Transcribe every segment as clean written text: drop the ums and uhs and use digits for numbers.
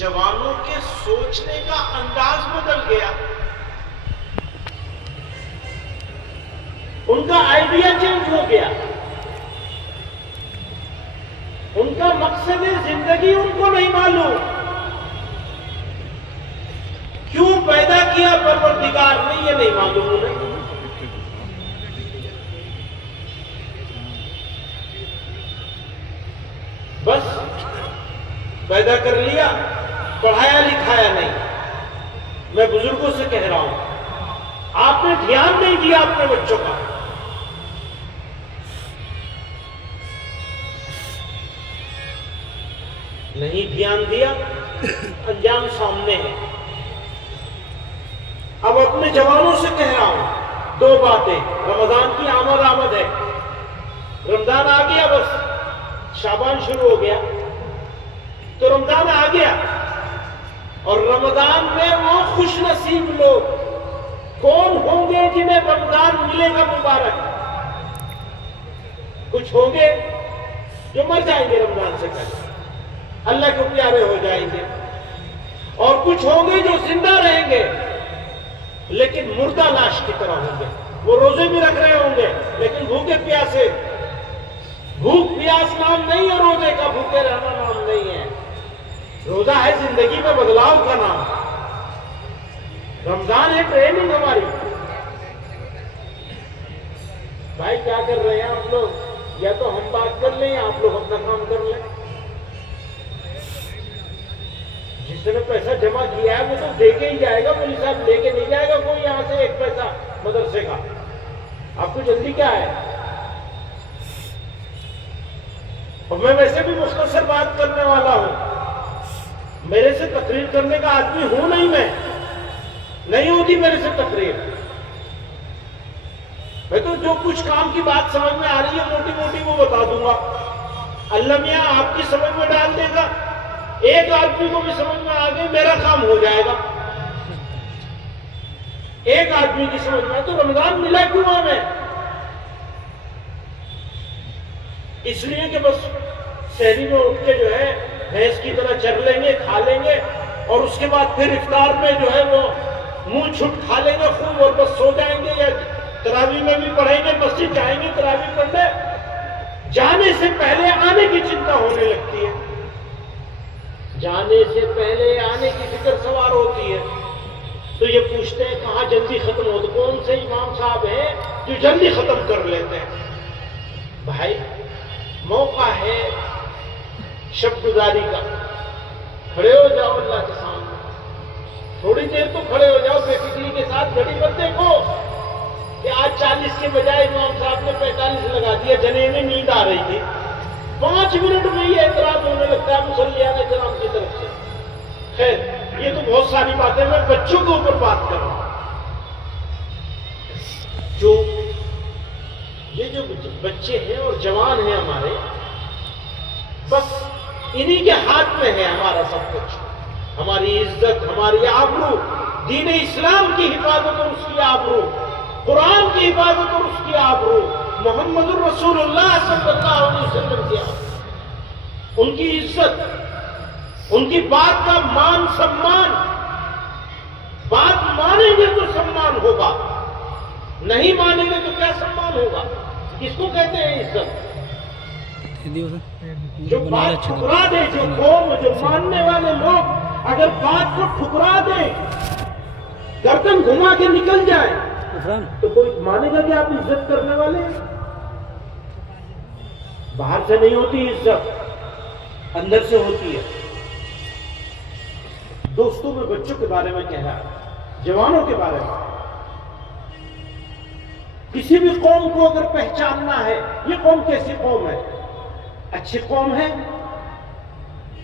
جوانوں کے سوچنے کا انداز بدل گیا، ان کا آئیڈیا چینج ہو گیا، ان کا مقصد زندگی ان کو نہیں معلوم، کیوں پیدا کیا پروردگار نے یہ نہیں معلوم انہیں۔ بس پیدا کر لیا، پڑھایا لکھایا نہیں۔ میں بزرگوں سے کہہ رہا ہوں، آپ نے دھیان نہیں دیا اپنے بچوں کا، نہیں دھیان دیا، انجام سامنے ہے۔ اب اپنے جوانوں سے کہہ رہا ہوں دو باتیں، رمضان کی آمد ہے، رمضان آ گیا، بس شعبان شروع ہو گیا تو رمضان آ گیا، اور رمضان میں وہ خوش نصیب لوگ کون ہوں گے جنہیں رمضان ملے گا مبارک؟ کچھ ہوں گے جو مر جائیں گے رمضان سے پہلے، اللہ کو پیارے ہو جائیں گے، اور کچھ ہوں گے جو زندہ رہیں گے لیکن مردہ لاش کی طرح ہوں گے۔ وہ روزے بھی رکھ رہے ہوں گے لیکن بھوکے پیاسے، بھوک پیاس نام نہیں ہے روزے کا، بھوکے رہنا نام نہیں ہے۔ روزہ ہے زندگی میں بدلاؤ کا نام، رمضان ہے ٹریننگ ہماری۔ بھائی کیا کر رہے ہیں آپ لوگ؟ یا تو ہم بات کر لیں یا آپ لوگ اپنا کام کر لیں۔ جس نے پیسہ جمع کیا ہے وہ تو دے کے ہی جائے گا، مولوی صاحب لے کے نہیں جائے گا کوئی یہاں سے ایک پیسہ مدرسے کا۔ آپ کو جلدی کیا ہے؟ اور میں ویسے بھی مختصر بات کرنے والا ہوں، میرے سے تقریر کرنے کا آدمی ہوں نہیں، میں نہیں ہوتی میرے سے تقریر۔ میں تو جو کچھ کام کی بات سمجھ میں آ رہی ہے موٹی موٹی وہ بتا دوں گا، اللہ میاں آپ کی سمجھ میں ڈال دے گا، ایک آدمی کو بھی سمجھ میں آ گئی میرا کام ہو جائے گا۔ ایک آدمی کی سمجھ میں، تو رمضان ملا کیوں ہمیں؟ اس لیے کہ بس سحری میں اٹھ کے جو ہے بھینس کی طرح چر لیں گے، کھا لیں گے، اور اس کے بعد پھر افطار میں جو ہے وہ منہ چھٹ کھا لیں گے خوب، اور بس سو جائیں گے، یا تراویح میں بھی پڑھیں گے، مسجد جائیں گے تراویح پڑھنے، جانے سے پہلے آنے کی چنتا ہونے لگتی ہے، جانے سے پہلے آنے کی فکر سوار ہوتی ہے۔ تو یہ پوچھتے ہیں کہاں جلدی ختم ہو، تو کون سے امام صاحب ہیں جو جلدی ختم کر لیتے ہیں؟ بھائی موقع ہے شب گزاری کا، کھڑے ہو جاؤ اللہ کے سامنے، تھوڑی دیر تو کھڑے ہو جاؤ، بے فکری کے ساتھ گھڑی مت دیکھو کہ آج 40 کے بجائے امام صاحب نے 45 لگا دیا، جنے میں نیند آ رہی تھی، 5 منٹ میں یہ اعتراض ہونے لگتا ہے مصلیان کرام کی طرف سے۔ خیر یہ تو بہت ساری باتیں، میں بچوں کے اوپر بات کر رہا ہوں۔ یہ جو بچے ہیں اور جوان ہیں ہمارے، بس انہی کے ہاتھ میں ہے ہمارا سب کچھ، ہماری عزت، ہماری آبرو، دین اسلام کی حفاظت اور اس کی آبرو، قرآن کی حفاظت اور اس کی آبرو، محمد الرسول اللہ صلی اللہ علیہ وسلم کی آبرو، ان کی عزت، ان کی بات کا مان سمان۔ بات مانیں گے تو سمان ہوگا، نہیں مانیں گے تو کیا سمان ہوگا؟ کس کو کہتے ہیں عزت؟ جو بات ٹھکرا دے، جو قوم، جو ماننے والے لوگ اگر بات کو ٹھکرا دیں، گردن گھما کے نکل جائے تو کوئی مانے گا کہ آپ عزت کرنے والے ہیں؟ باہر سے نہیں ہوتی عزت، اندر سے ہوتی ہے۔ دوستوں میں بچوں کے بارے میں کہہ رہا، جوانوں کے بارے میں، کسی بھی قوم کو اگر پہچاننا ہے، یہ قوم کیسی قوم ہے، اچھی قوم ہے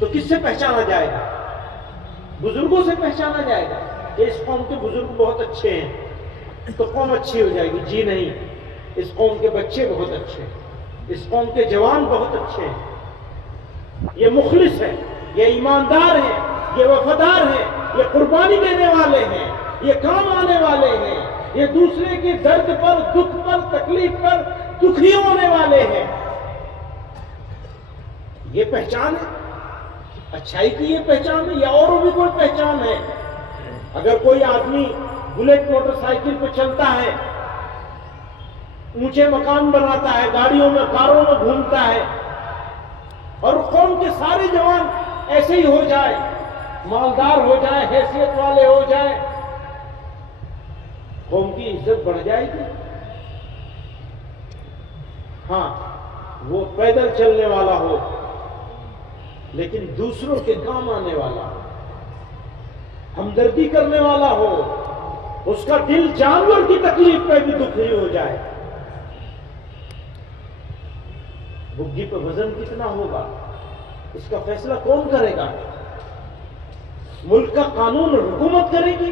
تو کس سے پہچانا جائے گا؟ بزرگوں سے پہچانا جائے گا کہ اس قوم کے بزرگ بہت اچھے ہیں تو قوم اچھی ہو جائے گی؟ جی نہیں، اس قوم کے بچے بہت اچھے ہیں، اس قوم کے جوان بہت اچھے ہیں، یہ مخلص ہیں، یہ ایماندار ہیں، یہ وفادار ہیں، یہ قربانی دینے والے ہیں، یہ کام آنے والے ہیں، یہ دوسرے کے درد پر، دکھ پر، تکلیف پر دکھی ہونے والے ہیں۔ یہ پہچان ہے اچھائی کی یہ پہچان ہے یا اور بھی کوئی پہچان ہے؟ اگر کوئی آدمی بلیٹ موٹر سائیکل پہ چلتا ہے، اونچے مکان بناتا ہے، گاڑیوں میں کاروں میں گھومتا ہے، اور قوم کے سارے جوان ایسے ہی ہو جائے، مالدار ہو جائے، حیثیت والے ہو جائے، قوم کی عزت بڑھ جائے گی؟ ہاں، وہ پیدل چلنے والا ہو لیکن دوسروں کے کام آنے والا ہو، ہمدردی کرنے والا ہو، اس کا دل جانور کی تکلیف پہ بھی دکھی ہو جائے۔ بگھی پہ وزن کتنا ہوگا، اس کا فیصلہ کون کرے گا؟ ملک کا قانون حکومت کرے گی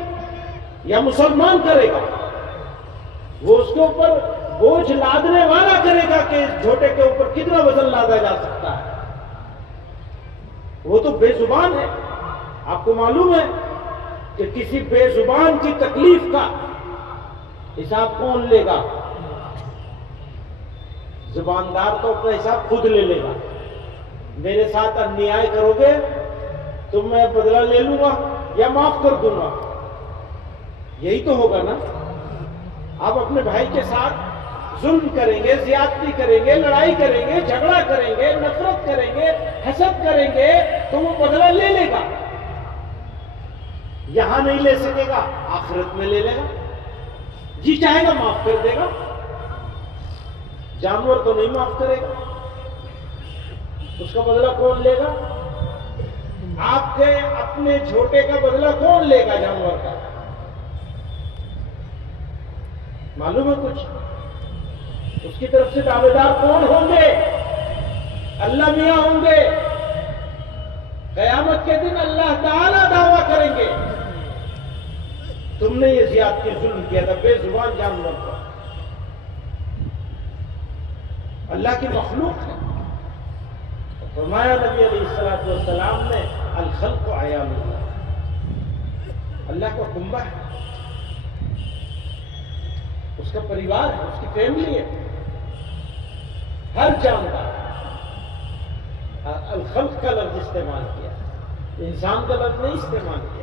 یا مسلمان کرے گا؟ وہ اس کے اوپر بوجھ لادنے والا کرے گا کہ اس جھوٹے کے اوپر کتنا وزن لادا جا سکتا ہے۔ وہ تو بے زبان ہے۔ آپ کو معلوم ہے کہ کسی بے زبان کی تکلیف کا حساب کون لے گا؟ زباندار تو اپنا حساب خود لے لے گا۔ میرے ساتھ انیائے کرو گے تو میں بدلہ لے لوں گا یا معاف کر دوں گا، یہی تو ہوگا نا۔ آپ اپنے بھائی کے ساتھ ظلم کریں گے، زیادتی کریں گے، لڑائی کریں گے، جھگڑا کریں گے، نفرت کریں گے، حسد کریں گے تو وہ بدلہ لے لے گا۔ یہاں نہیں لے سکے گا، آخرت میں لے لے گا، جی چاہے گا معاف کر دے گا۔ جانور تو نہیں معاف کرے گا، اس کا بدلہ کون لے گا؟ آپ کے اپنے جھوٹے کا بدلہ کون لے گا جانور کا؟ معلوم ہے کچھ؟ اس کی طرف سے دعوے دار کون ہوں گے؟ اللہ میاں ہوں گے۔ قیامت کے دن اللہ تعالیٰ دعویٰ کریں گے تم نے یہ زیادتی ظلم کیا تھا بے زبان جانور پر۔ اللہ کی مخلوق ہے۔ فرمایا نبی علیہ الصلوۃ والسلام نے الخلق عیال اللہ، اللہ کا کنبہ ہے، اس کا پریوار ہے، اس کی فیملی ہے، ہر جاندار۔ الخلق کا لفظ استعمال کیا، انسان کا لفظ نہیں استعمال کیا۔